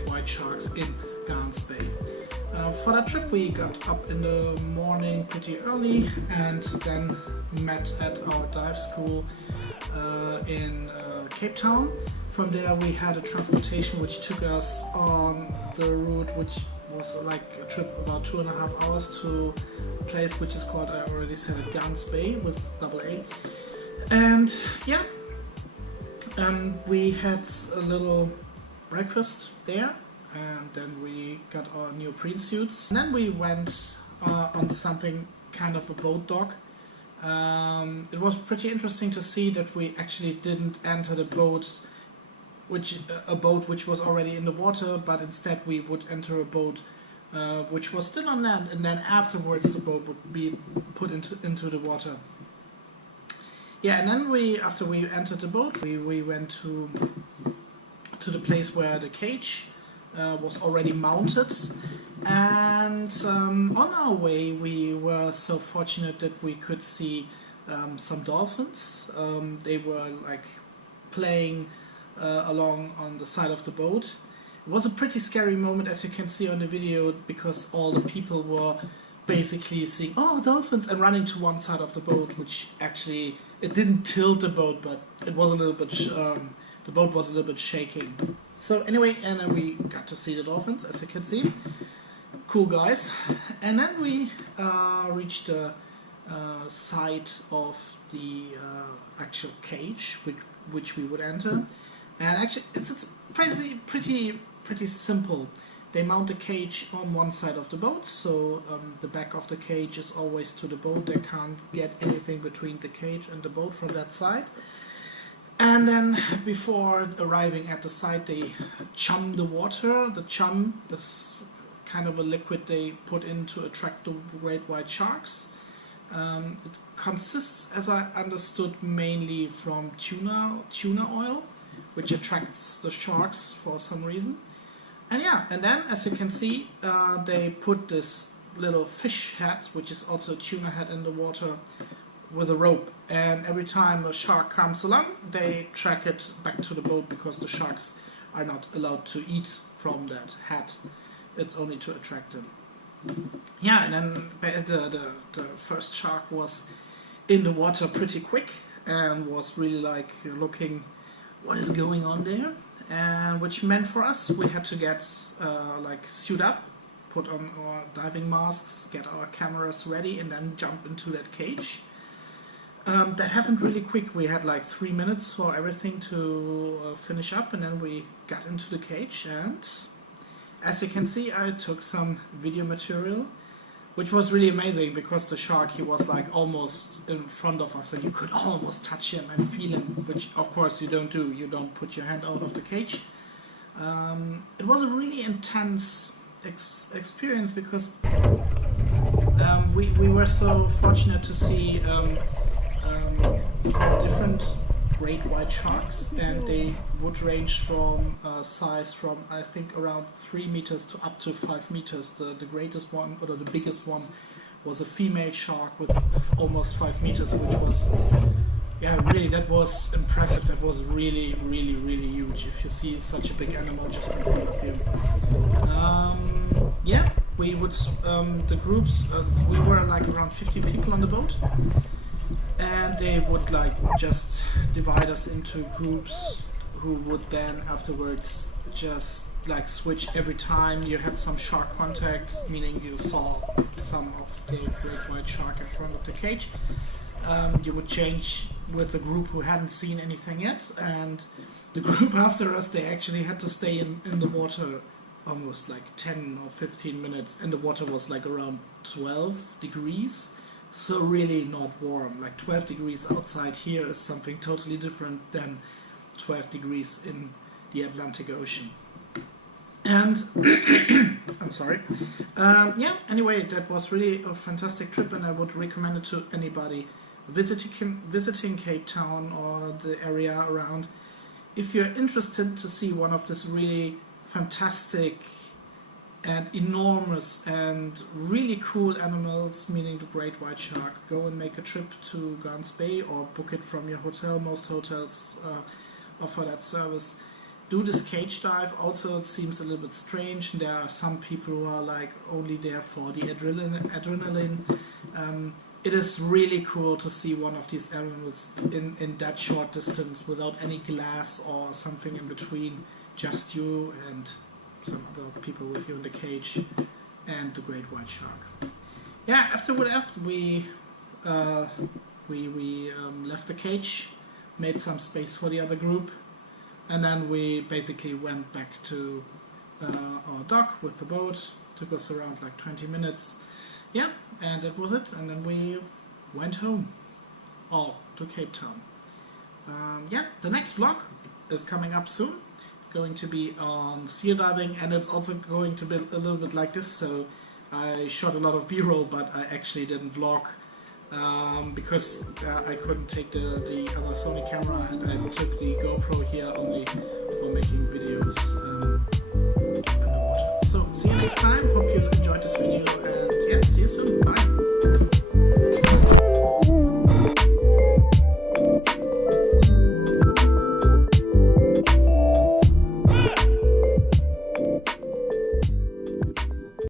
great white sharks in Gans Bay. For that trip we got up in the morning pretty early and then met at our dive school in Cape Town. From there we had a transportation which took us on the route, which was like a trip about 2.5 hours to a place which is called, I already said it, Gans Bay with double A. And yeah, we had a little breakfast there, and then we got our neoprene suits. And then we went on something kind of a boat dock. It was pretty interesting to see that we actually didn't enter the boat, a boat which was already in the water, but instead we would enter a boat which was still on land, and then afterwards the boat would be put into the water. Yeah, and then after we entered the boat, we went to the place where the cage was already mounted, and on our way we were so fortunate that we could see some dolphins. They were like playing along on the side of the boat. It was a pretty scary moment, as you can see on the video, because all the people were basically seeing, oh, dolphins, and running to one side of the boat, which actually, it didn't tilt the boat, but it was a little bit, the boat was a little bit shaking. So anyway, and then we got to see the dolphins, as you can see. Cool guys. And then we reached the side of the actual cage, which we would enter. And actually, it's pretty simple. They mount the cage on one side of the boat, so the back of the cage is always to the boat. They can't get anything between the cage and the boat from that side. And then before arriving at the site, they chum the water. The chum is kind of a liquid they put in to attract the great white sharks. It consists, as I understood, mainly from tuna oil, which attracts the sharks for some reason. And yeah, and then as you can see, they put this little fish head, which is also a tuna head, in the water with a rope. And every time a shark comes along, they track it back to the boat, because the sharks are not allowed to eat from that head. It's only to attract them. Yeah, and then the first shark was in the water pretty quick and was really like looking what is going on there. And which meant for us we had to get like suit up, put on our diving masks, get our cameras ready, and then jump into that cage. That happened really quick. We had like 3 minutes for everything to finish up, and then we got into the cage. And as you can see, I took some video material, which was really amazing, because the shark, he was like almost in front of us and you could almost touch him and feel him, which of course you don't do. You don't put your hand out of the cage. It was a really intense experience, because we were so fortunate to see 4 different great white sharks, and they would range from size from, I think, around 3 meters to up to 5 meters. The greatest one, or the biggest one, was a female shark with almost 5 meters, which was, yeah, really, that was impressive. That was really, really, really huge, if you see such a big animal just in front of you. Yeah, we would, the groups, we were like around 50 people on the boat. And they would like just divide us into groups, who would then afterwards just like switch every time you had some shark contact, meaning you saw some of the great white shark in front of the cage. You would change with the group who hadn't seen anything yet, and the group after us, they actually had to stay in the water almost like 10 or 15 minutes, and the water was like around 12 degrees. So really not warm. Like 12 degrees outside here is something totally different than 12 degrees in the Atlantic Ocean. And I'm sorry. Yeah, anyway, that was really a fantastic trip, and I would recommend it to anybody visiting Cape Town or the area around. If you're interested to see one of these really fantastic and enormous and really cool animals, meaning the great white shark, go and make a trip to Gans Bay, or book it from your hotel. Most hotels offer that service. do this cage dive. Also, it seems a little bit strange. There are some people who are like only there for the adrenaline. It is really cool to see one of these animals in that short distance without any glass or something in between, just you and some other people with you in the cage and the great white shark. Yeah, after we left the cage, made some space for the other group, and then we basically went back to our dock with the boat. Took us around like 20 minutes. Yeah, and that was it. And then we went home, or to Cape Town. Yeah, the next vlog is coming up soon. It's going to be on seal diving, and it's also going to be a little bit like this. So I shot a lot of B-roll, but I actually didn't vlog because I couldn't take the other Sony camera, and I took the GoPro here only for making videos underwater. So see you next time. Hope you